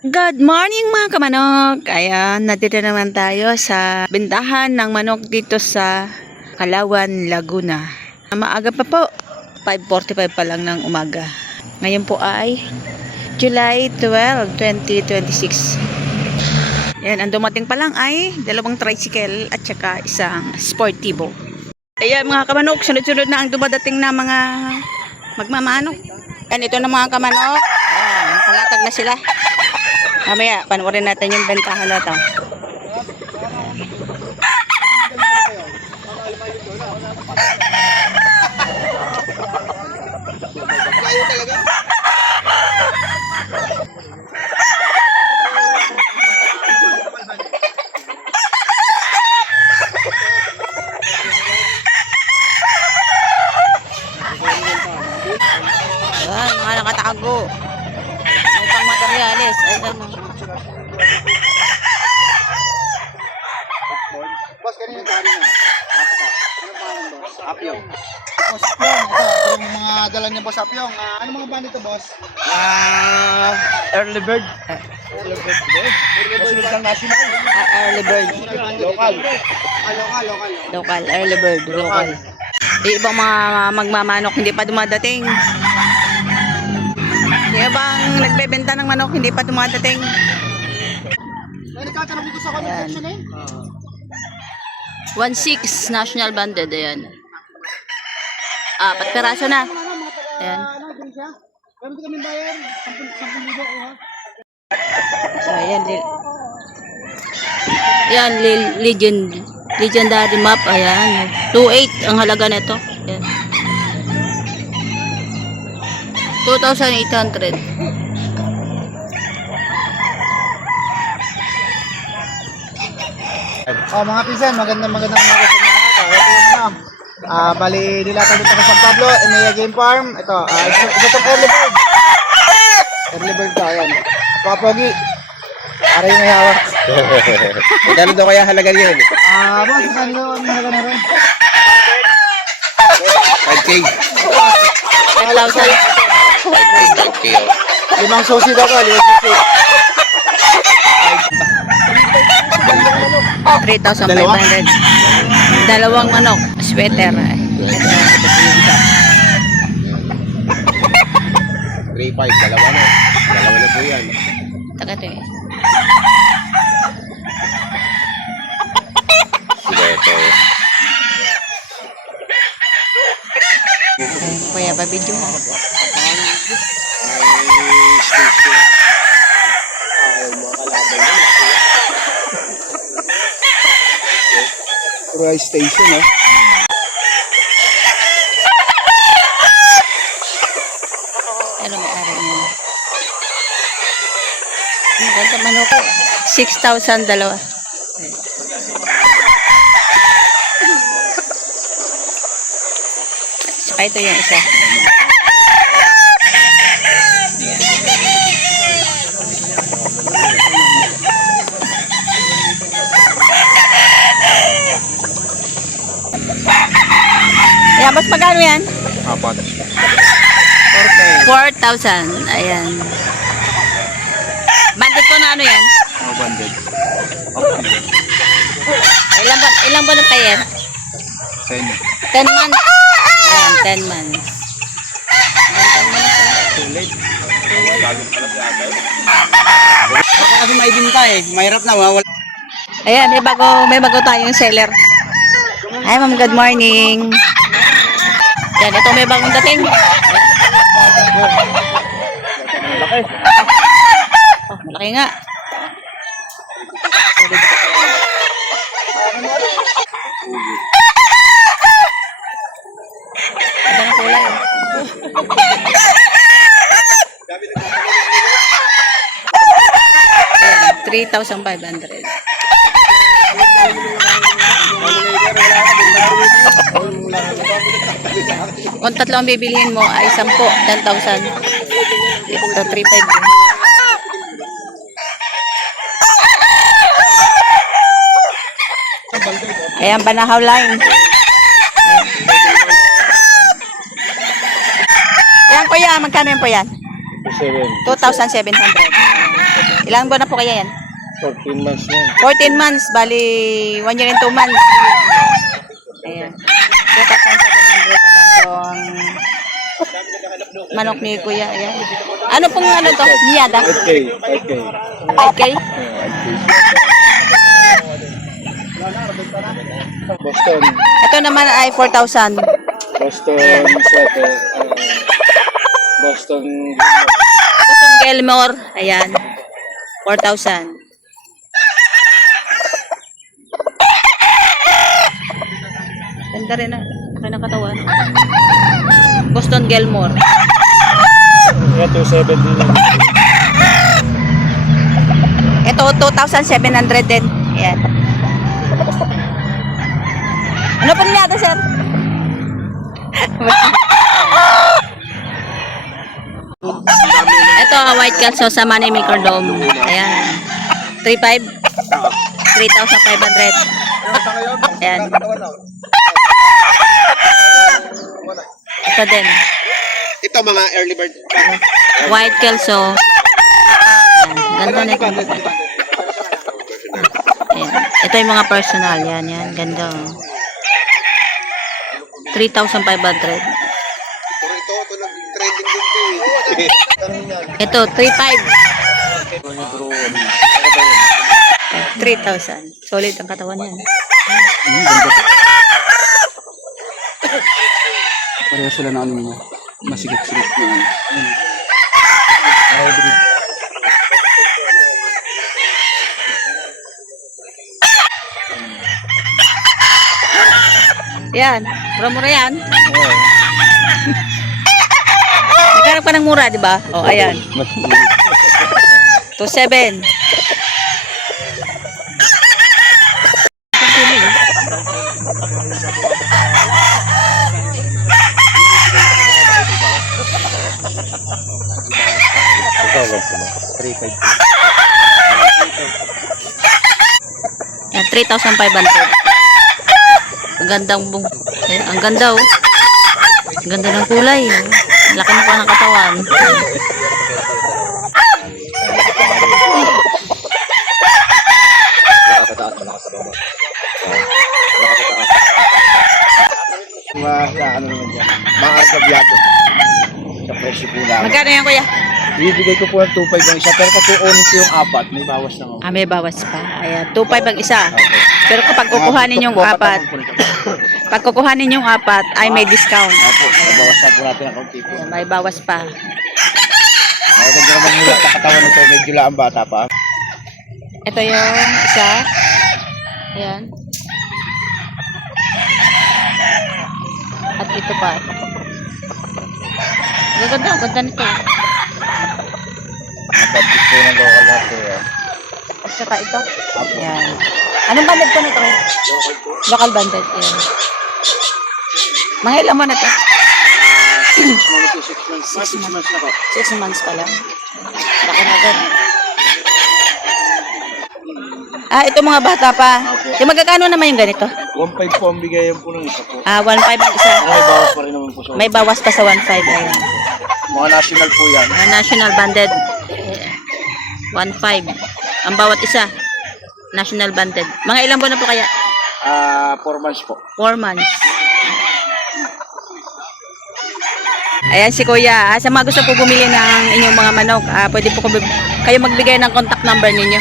Good morning mga kamanok! Ayan, nandito naman tayo sa bintahan ng manok dito sa Kalawan, Laguna. Maaga pa po, 5:45 pa lang ng umaga. Ngayon po ay July 12, 2026. Ayan, ang dumating pa lang ay dalawang tricycle at saka isang sportivo. Ayan mga kamanok, sunod-sunod na ang dumadating na mga magmamanok. Ayan, ito na mga kamanok. Ayan, palatag na sila. Mamaya, panoorin natin yung bentahan na ito. Ayan, mga nakatago. May pang materyales. Ayan. Boss, kanina sa kanina. Ano pangalan, boss? Apyong. Boss, Apyong. Ito yung mga dala niya, boss Apyong. Ano mga band ito, boss? Early bird. Early bird. Masunod kang national. Early bird. Local. Local. Early bird. Local. Yung ibang mga magmamanok hindi pa dumadating. Yung ibang nagbebenta ng manok hindi pa dumadating. Ay, nagtatanong dito sa comment section eh. 1.6 national banded. Ayan. 4 peraso na. Ayan. Ano, dun siya? Meron kami bayar. 10,000 ko ha. So, ayan. Yan, legendary map. Ayan. 2.8 ang halaga nito. Ayan. 2,800. Oh, mga pisan, magandang umaga sa mga ito. Ito yung ano. Bali nilatan dito sa San Pablo, Emea Game Farm. Ito, isa itong early bird. Early bird to, ayan. Papogi. Para yung may hawak. Magkano daw kaya halaga niyan? Boss, saan nyo ang mahalaga na rin? 5K. 5,000. 5K. Limang susi daw ka, limang susi. 3,500. Dalawang manok. Sweater. 3-5. Dalawa na. Dalawa na po yan. Taka to eh. Sige, ito. Kuya, babidyo mo. Rice station, eh. Ano may-ari mo? Ang ganda manok. 6,000 dalawa. Saka ito yung isa. Ayan, mas magkano yan? Apat. 4,000. Ayan. Bandit ko na ano yan? Mga banded. Ilang buwan na tayo yan? 10. 10 months. Ayan, 10 months. Baka kasi may binta eh. Mahirap na. Wala. Ayan, may bago tayong seller. Hi ma'am, good morning. Yan, ito may bagong dating. Laki. Oh, malaki nga. Ganda ng kulay. Ayan, 3,500. Kung tatlo ang bibilihin mo ay 10, 10,000. Ito 3,500. Ayan, Banahaw line. Ayan po yan, magkano yan po yan? 2,700. Ilang buwan na po kaya yan? 14 months na. 14 months, bali 1 year and 2 months. Ayan. 2,700 na lang tong manok ni Kuya. Ayan. Ano pong ano to? Niyada? 5K. 5K? Boston. Ito naman ay 4,000. Boston sweater. Boston. Boston Gilmore. Ayan. 4,000. Ganda rin na. Akin ang katawan. Boston Gilmore. Yeah, 270 lang. Ito, 2,700 din. Ayan. Ano pa niyada, sir? Ito, white calso sa Money Maker Dome. Ayan. 3,500. 3,500. Ayan. Ito din. Ito mga early bird. White kelso. Ayan. Ganda na ito. Ayan. Ito yung mga personal. Yan, yan. Ganda. 3,500. Ito, 3,500. 3,000. Solid ang katawan yan. Pareho sila na ano niya. Masigit-sigit na yun. Yan. Mura-mura yan. Nagkarap ka ng mura, di ba? O, ayan. 2,700. Yan, 3,500. Ang gandang bung. Eh, ang ganda oh. Ang ganda ng kulay. Ang laki na pa ng katawan. Ano naman dyan? Maargabyado. Sa presyo po lang. Magkano yan, kuya? Ibibigay ko po ng 2.5 ang isa. Pero pag tuunin ko yung apat, may bawas na ako. Ah, may bawas pa. Ayan, 2,500 ang isa. Pero kapag kukuhanin yung apat, pag kukuhanin yung apat, ay may discount. Opo, bawas na po natin ang kaunti po. Ayan, may bawas pa. Maganda naman mula sa katawan nito. Medyo lang ang bata pa. Ito yung isa. Ayan. At ito pa. Gaganda, ang ganda nito. Mababit po ng local lahat po yan. At saka ito. Ayan. Anong banded po nito? Local banded. Ayan. Mga ilan mo na ito? 6 months na po. 6 months pa lang. Laki na agad. Ah, ito mga bata pa. Yung magkakano naman yung ganito? 1.5 po ang bigayan po ng isa po. Ah, 1,500 ang isa. May bawas pa rin naman po sa May bawas pa sa 1,500. Ayan. mga national po yan. Mga national banded. 1,500. Ang bawat isa. National banded. Mga ilang buwan na po kaya? 4 months po. 4 months. Ayan si Kuya. Sa mga gusto po bumili ng inyong mga manok, pwede po kayo magbigay ng contact number ninyo.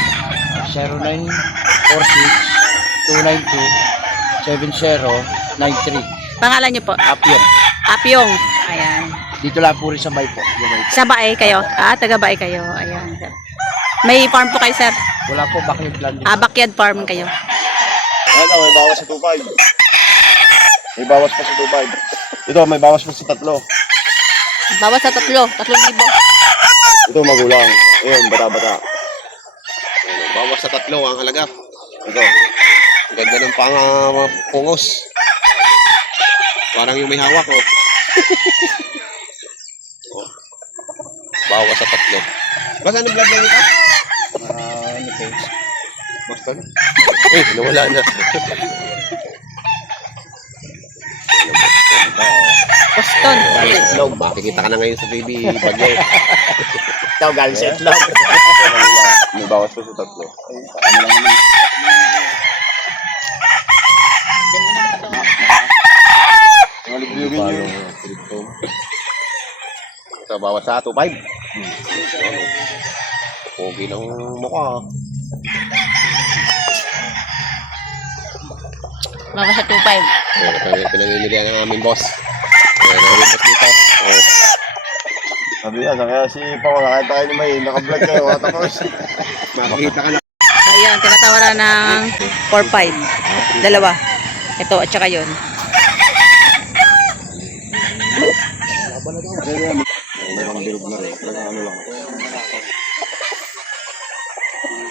0946-292-7093. Pangalan nyo po? Appian. Apyong. Ayan. Dito lang po rin sa may po. Sa Bae kayo? Taga Bae kayo. Ayan. May farm po kayo, sir? Wala po, backyard land. Backyard farm kayo. Ano, may bawas sa 2.5. May bawas pa sa 2.5. Ito, may bawas pa sa 3. Bawas sa 3,000. Ito, magulang. Ayun, bata-bata. Ayun, bawas sa 3 ang halaga. Ito. Ang ganda ng pungos. Parang yung may hawak, oh. Oh. Bawas sa 3. Basta ano vlog lang ito? Ano page? Basta na. Eh, nawala na. Boston. Itlog, makikita ka na ngayon sa TV. Bagyo. Ito, galing sa itlog. May bawas pa sa 3. Ito, bawas sa 2.5. Pogi ng mukha. Bawas sa 2.5. Pinamimilihan ng aming boss. Ayan, aming boss dito. Sabi yan, kaya si Pao, nakita kayo ni May, naka-vlog kayo, tapos. Makakita ka lang. So, ayan, tinatawaran ng 4.5. Dalawa. Ito at saka yun. Ang bilog na rin, ano lang.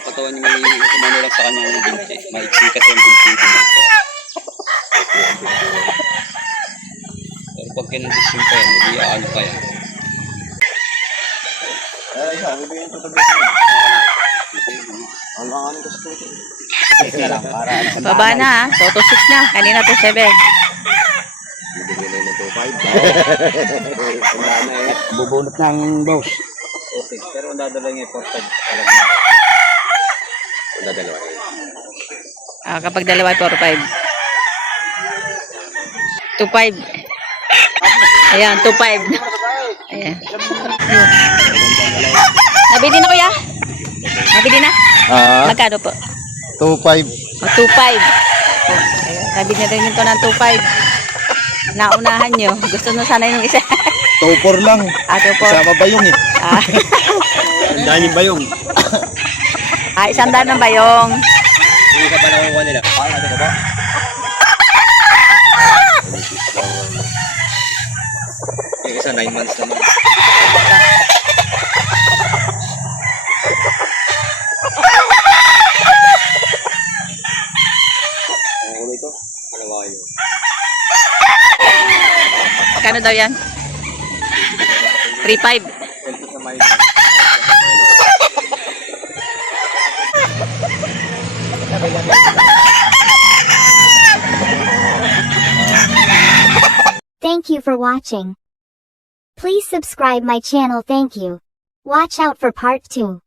Katawan niya may umano lang sa kanya ng binti. Maiksi kasi ang binti niya. Pero pag kinandisyon pa yan, hindi ano pa yan. Isa, bibigyan ko tabi. Ang ano kasi ito. Baba na ha. So, 2.6 na. Kanina 2.7. Bibigyan na ng 2.5. Bubunot ng boss. Okay, pero ang dadala niya 4-5 talaga. Ang dadalawa. Kapag dalawa, 4.5. 2.5. Ayan, 2.5. Ayan. Nabili na kuya? Nabili na? Magkano po? 2.5. O, 2.5. Ayan, nabili na rin ito ng 2.5. Naunahan nyo. Gusto nyo sana yung isa. 2.4 lang. 2.4. Sama ba yung eh? Ah, Tandaan yung bayong. isang daan ng bayong. Hindi ka pa nakukuha nila. Paano natin ba? Yung isa 9 months naman. Ang ulo ito, kalawayo. Magkano daw yan? 3.5. Sa may Thank you for watching. Please subscribe my channel. Thank you. Watch out for part 2.